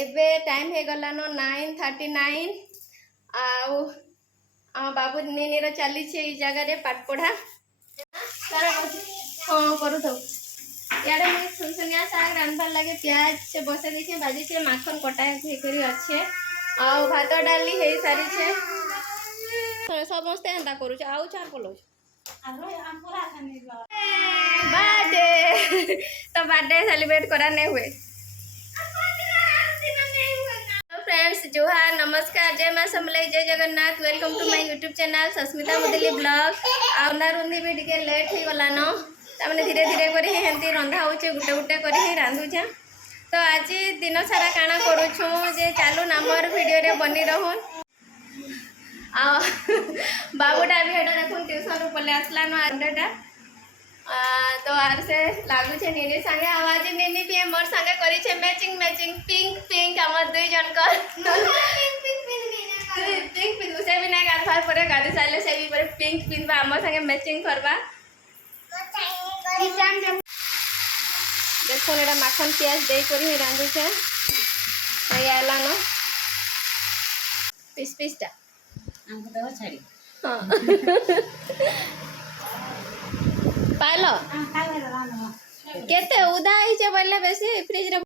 एबे टाइम हे गलान 9:39 आउ आम बाबू नीनी चली जगह पाठ पढ़ा हाँ करू इे मुझे सुनसुनिया शाग रांधबार लगे प्याज से बसा देखे बाजी से माखन कटा अच्छे आउ भात डाली हो सारी समस्ते एंता करू आउ चार पलाऊ बर्थडे तो बर्थडे सेलिब्रेट करा नहीं हुए। फ्रेंड्स जोहार नमस्कार जय मां समलाई जय Jagannath welcome to my YouTube channel Sasmita Mudali blog आउना रुंदी भी टिके लेट हो गलान तामने धीरे धीरे करी हेंती रंधा होचे गुटे गुटे करी रांधुछे तो आज दिन सारा काना करूछु जे चालू नंबर वीडियो रे बनी रहून आ बाबूटा भी हेडा देखुन ट्यूशन पले आसला न आंडेटा तो आर से लागू छे नीनी संगे आवाज नीनी भी मोर संगे करी छे मैचिंग मैचिंग पिंक पिंक हमर दुई जन का पिंक पिंक से भी नहीं गाधवार पर गाधी साले से भी पर पिंक पिंक बा हमर संगे मैचिंग करबा देखो एटा माखन प्याज दे करी रांधु छे आई आला न पीस पीस टा हमको देवा छाड़ी हां पालो केते उदा आई छे बोले बेसी फ्रिज रे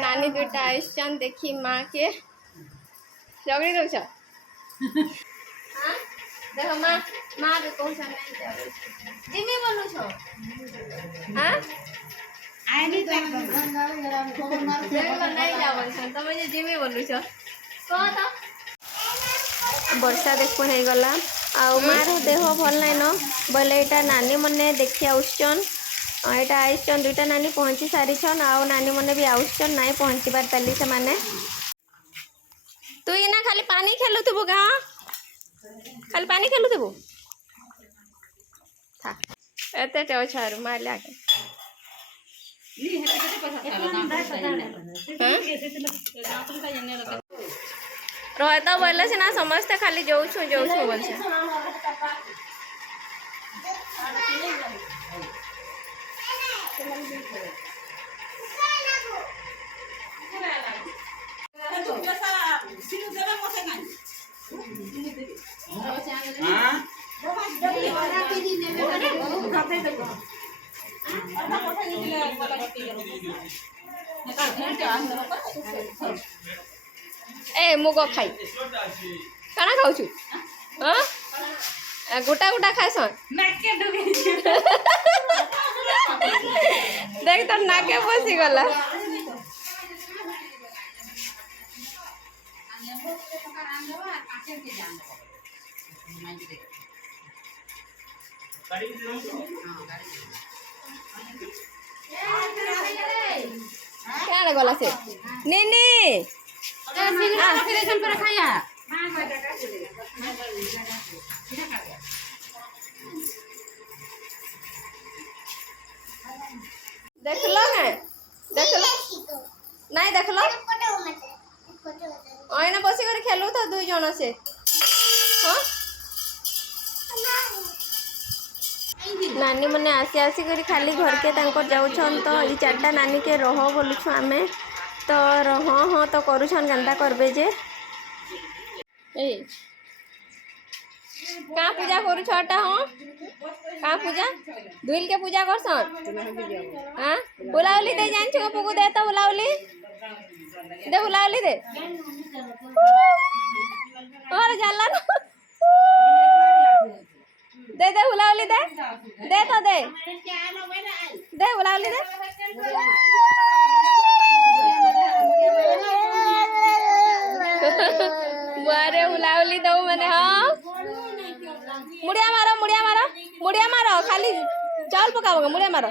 नानी दुटा आइछन देखी मां के जगड़ी दउ छ हां देखो मां मां भी कहू छ नहीं जावे जिमी बोलू छ हां आई नहीं जावन छ तमे जे जिमी बोलू छ को तो वर्षा देखो हो गला आउ मार देह भल नाइन बोले यहाँ नानी मैंने देखी आउसन यहाँ आईसन दुईटा नानी पहुँची सारी छन आउ नानी मैंने भी आउसन ना पहुँची पार पाली से माने तू इना खाली पानी खेलुथबु गा खाली पानी खेलुथबु था एते टे छारू मारले आके रहता बोले से ना समझते खाली जोछु जोछु बोल से ए मुग खाई काना खाऊ हाँ गोटा गोटा खाइसन देख तो नाके बसी गला क्या गला से नीनी देखल है देखल नहीं देखल अने बस कर खेलु तो दुई जन से हाँ नानी मैंने आसी आसी कर खाली घर के जाऊन तो ये चार्टा नानी के रह बोलुछु आमे तो हाँ हाँ तो करुछन गंदा करबे जे ए का पूजा करुछटा हाँ का पूजा दुइल के पूजा करसन हां बुलावली दे जान छ पुगु दे तो बुलावली दे और जाला ना दे बुलावली दे तो दे बुलावली दे बुआरे बुलावली दो मैंने हाँ मुड़िया मारो खाली चावल पकाओगे मुड़िया मार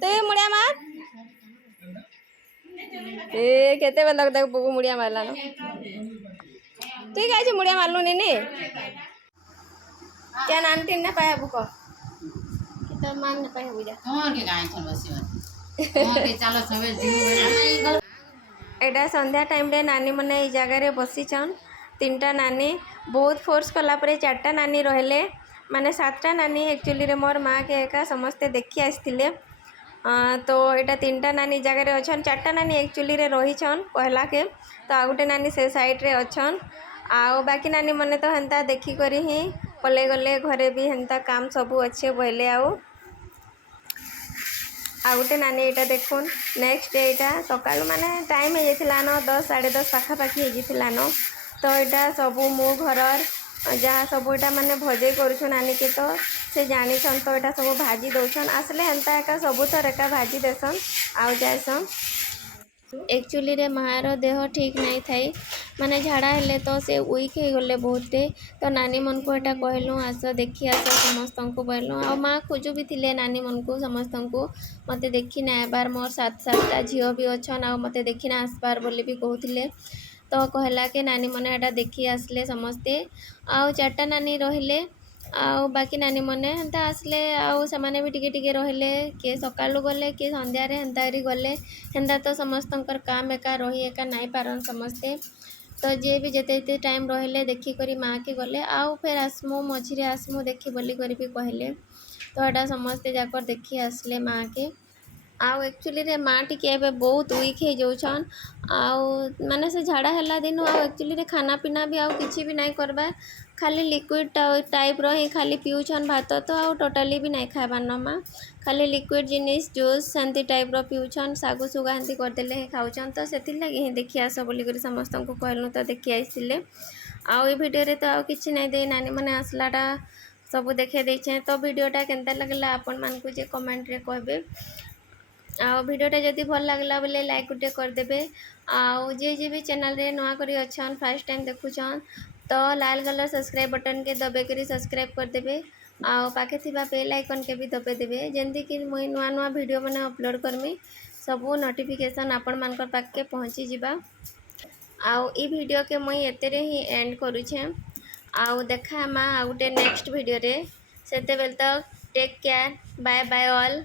तू मुड़िया मार ए केते बेल देख बुगु मुड़िया मारला न तू कह मुड़िया मारलु नीनी क्या आंटी ने पाया बुक तो मान ने पाया बुझा और के गाय छन बसी और के चलो सबे जीव एटा संध्या टाइम रे नानी मने ई जगह रे बसी छन तीनटा नानी बहुत फोर्स कला परे चारटा नानी रहले माने 7टा नानी एक्चुअली रे मोर माँ के एका समस्ते देखी आसते। तो यहाँ 3टा नानी जगह अच्छन 4टा नानी एक्चुअली रे रहीछन कहला के तो आ गोटे नानी से साइड रे अच्छन आ बाकी नानी मने तो हेन्ता देखी करी ही पले गले घरे भी हेन्ता काम सबू अच्छे बोले आ गोटे नानी यहाँ देखुन नेक्स्ट डे यहाँ सकालू माने टाइम हो जाता न 10 साढ़े 10 पाखापाखि हो तो यहाँ सबू मो घरर जहाँ सब यहाँ माने भजे करुछु नानी के तो से जानिछन तो यहाँ सब भाजी दौन आसले हेन्ता एका सबूथर एका भाजी देसन आउ जाएसन। एक्चुअली रे मार देह ठीक नहीं थाई माने झाड़ा हेले तो से वीक हो गले बहुते तो नानी मन को एटा कहलु आस देखी आस समस्त को कहलु आ माँ खोजु भी थिले नानी मन को समस्त को मत देखी ना आबार मोर 7-7टा झील भी अच्छन आ मत देखी ना आसबार बोली भी कहते तो कहला के नानी मैंने एटा देखी आसले समस्ते आउ 4टा नानी रहिले आउ बाकी नानी मैंने हेन्ता आसले आउ से भी टिके रहिले किए सकालू गले किए संध्यारे हेन्ता गले हेन्ता तो समस्तंकर काम एका रही एका नाई पारन समस्ते तो जे भी जेते टाइम रहिले देखी करी माँ के गले आउ फिर आसमु मझिरे आसमु देखी बोली करी भी कहले तो एटा समस्ते जाकर देखी आसले माँ के आउ एक्चुअली रे माँ टी बहुत वीक हो जाऊन आउ माने से झाड़ा हैला दिन आउ एक्चुअली रे खाना पीना भी आउ किसी भी नहीं करबा खाली लिक्विड टाइप रो ही खाली पिउछन भात तो आउ टोटाली भी नहीं खाबार न माँ खाली लिक्विड जिनिस जूस सेंती टाइप रो पिउछन सागु सुगा हेंती करदेले ही खाउछन तो से लगे ही देखी आस बोली करी समस्त को कहलु तो देखी आइसिले आउ ए वीडियो रे तो आउ किछि नहीं दे नानी माने आसलाटा सब देखे देछे तो वीडियोटा केनता लगला आपन मान को जे कमेंट रे कहबे आ वीडियोटा जदि भल लगला बोले लाइक गुटे करदेवे आउ जे भी चैनल रे नुआ करी अच्छन फर्स्ट टाइम देखुछन तो लाल कलर सब्सक्राइब बटन के दबे करी सब्सक्राइब करदेवे आउ पाखे थिबा बेल आइकन के भी दबे देवे जेंति कि मुई नुआ नुआ वीडियो माने अपलोड करमी सबू नोटिफिकेशन आपण मानकर पाखे पहुँची जिबा आउ ई वीडियो के मुई एतेरे ही एंड करूछे आउ देखा मा आ गोटे नेक्स्ट वीडियो रे सेते बेल तक take care bye bye all.